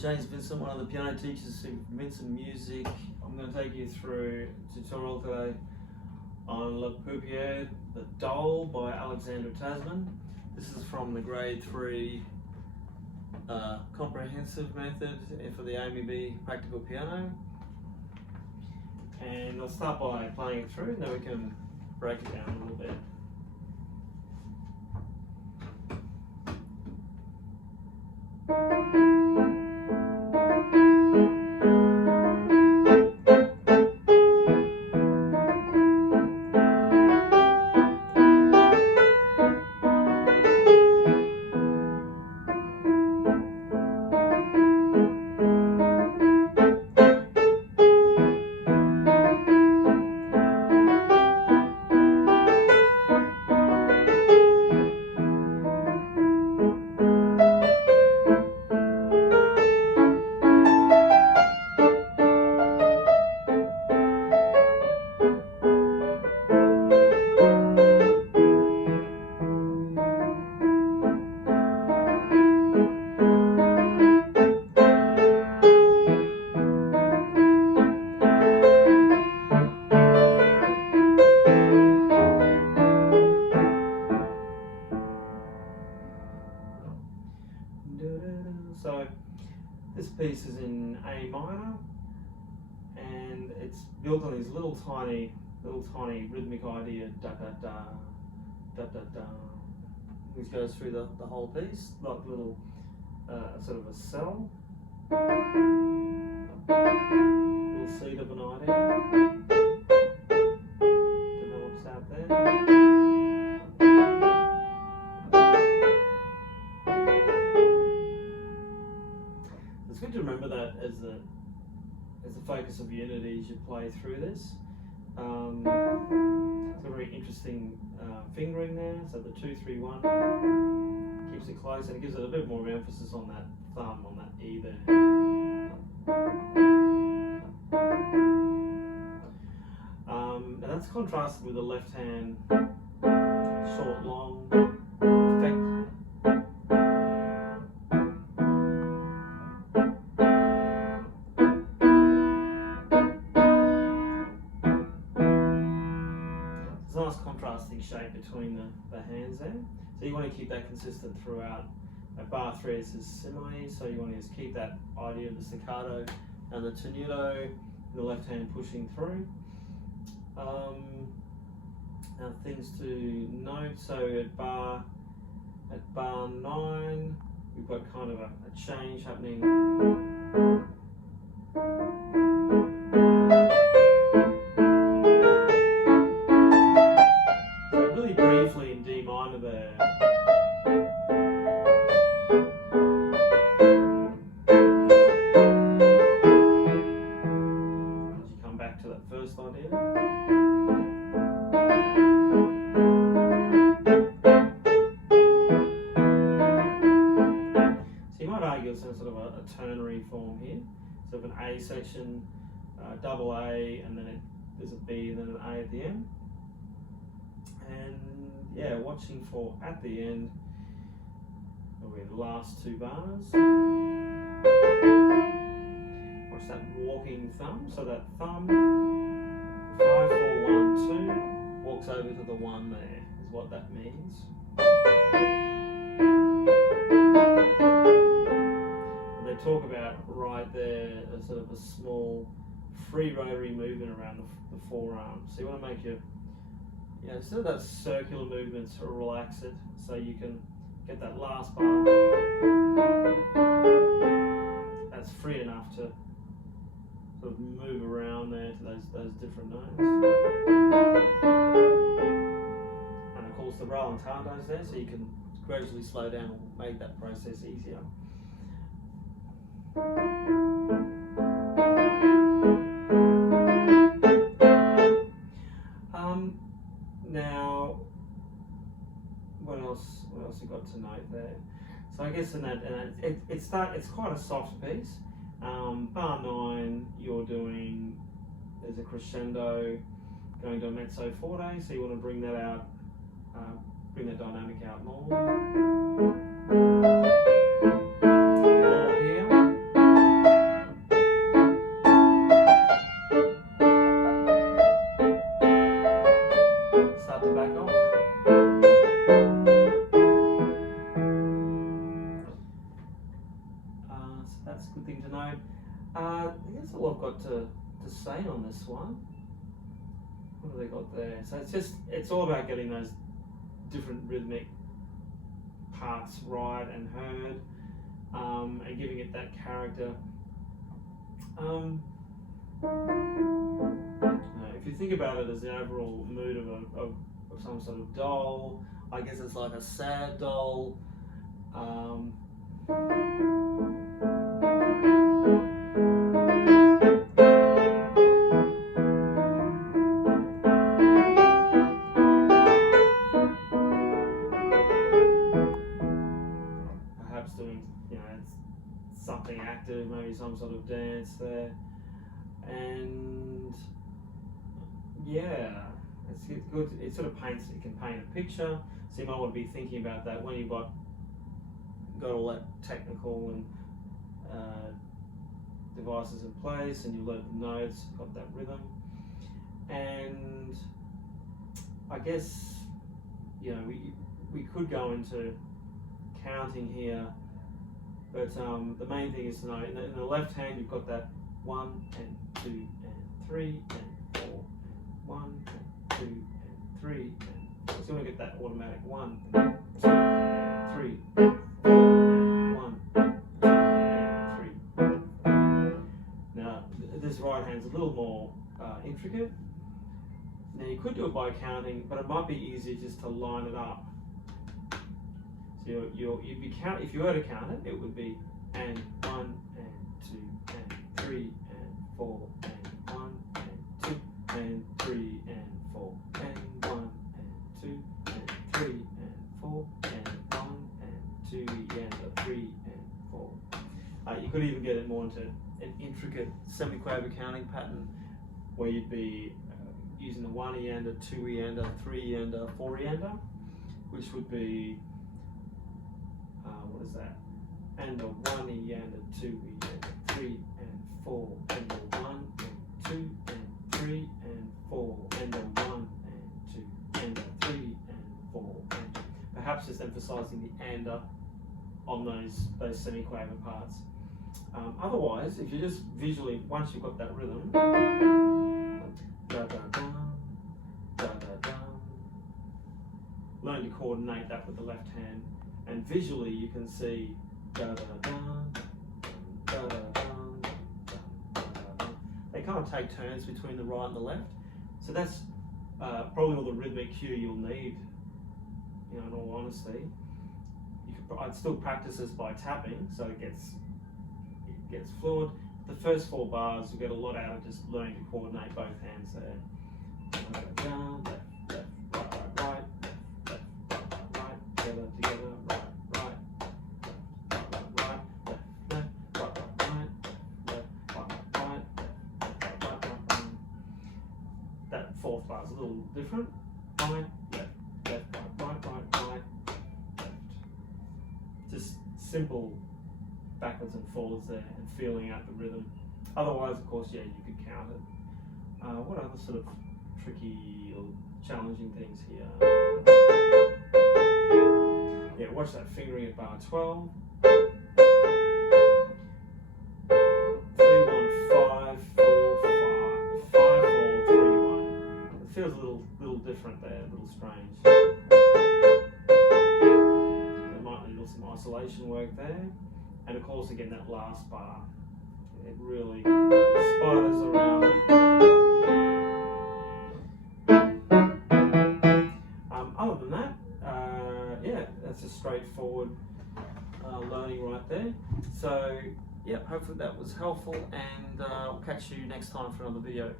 Vincent, one of the piano teachers at Vincent Music. I'm going to take you through a tutorial today on Le Poupee, the Doll by Tansman. This is from the grade 3 comprehensive method for the AMEB practical piano. And I'll start by playing it through, and then we can break it down a little bit. So this piece is in A minor, and it's built on these little tiny rhythmic idea, da da da, da da da, which goes through the whole piece, like a little sort of a cell, little seed of an idea, develops out there. It's good to remember that as the focus of unity as you play through this. It's a very interesting fingering there. So the 2, 3, 1 keeps it close, and it gives it a bit more emphasis on that thumb, on that E there. Now that's contrasted with the left hand short long effect. Nice contrasting shape between the hands there. So you want to keep that consistent throughout. At bar 3 it says semi, so you want to just keep that idea of the staccato and the tenuto, the left hand pushing through. Now things to note, so at bar 9 we've got kind of a change happening. Briefly in D minor there. As you come back to that first idea. So you might argue it's sort of a ternary form here. So of an A section, double A, and then there's a B and then an A at the end. And yeah, watching for at the end, the last 2 bars. Watch that walking thumb. So that thumb, 5, 4, 1, 2, walks over to the 1 there, is what that means. And they talk about right there a sort of a small free rotary movement around the forearm. So you want to make your instead of that circular movement, sort of relax it so you can get that last bar that's free enough to sort of move around there to those different notes. And of course the rallentando's there, so you can gradually slow down and make that process easier. Now, what else you got to note there? So I guess in that, it's quite a soft piece. Bar 9, you're doing, there's a crescendo going to a mezzo forte, so you want to bring that out, bring that dynamic out more. More here. that's a good thing to know. I guess all I've got to say on this one. What have they got there? So it's all about getting those different rhythmic parts right and heard, and giving it that character. If you think about it as the overall mood of some sort of doll, I guess it's like a sad doll. Perhaps doing, something active, maybe some sort of dance there, and yeah, it's good. It sort of paints. It can paint a picture. So you might want to be thinking about that when you've got all that technical and devices in place, and you learn the notes, got that rhythm, and I guess we could go into counting here, but the main thing is to know in the left hand you've got that 1 and 2 and 3 and 4, 1 and 2 and 3 and 4. So you want to get that automatic 1 and 2 and 3 and 4 and 1 and 2 and 3. Now this right hand's a little more intricate. Now you could do it by counting, but it might be easier just to line it up. So you'd be count. If you were to count it, it would be and 1 and 2 and 3 and 4 and 1 and 2 and 3 and 4 and 1 and 2 and 3 and 4 and 1 and 2 and 3 and 4. You could even get it more into an intricate semiquaver counting pattern where you'd be using a 1-eander, 2-eander, 3-eander, 4-eander, which would be what is that? And a 1-eander, 2-eander, 3 and 4, and a 1 and 2 and 3 and 4, and a 1 and 2 and a 3 and 4, and perhaps just emphasising the ander on those semiquaver parts. Otherwise, if you just visually, once you've got that rhythm, da da da, da da da, learn to coordinate that with the left hand, and visually you can see da da da, da da da, da da. They kind of take turns between the right and the left, so that's probably all the rhythmic cue you'll need. In all honesty, I'd still practice this by tapping, so it gets fluid. The first 4 bars, you get a lot out of just learning to coordinate both hands there. Down, left, left, right, left, left, right, together, right, right, left, right, left, right, right. That 4th bar is a little different. Right, left, left, right, left. Just simple backwards and forwards there, and feeling out the rhythm. Otherwise, of course, yeah, you could count it. What other sort of tricky or challenging things here? Yeah, watch that fingering at bar 12. 3, 1, 5, 4, 5, 5, 4, 3, 1. It feels a little different there, a little strange. There might need some isolation work there. And of course, again, that last bar, it really spiders around. Other than that, yeah, that's a straightforward learning right there. So, yeah, hopefully that was helpful, and I'll catch you next time for another video.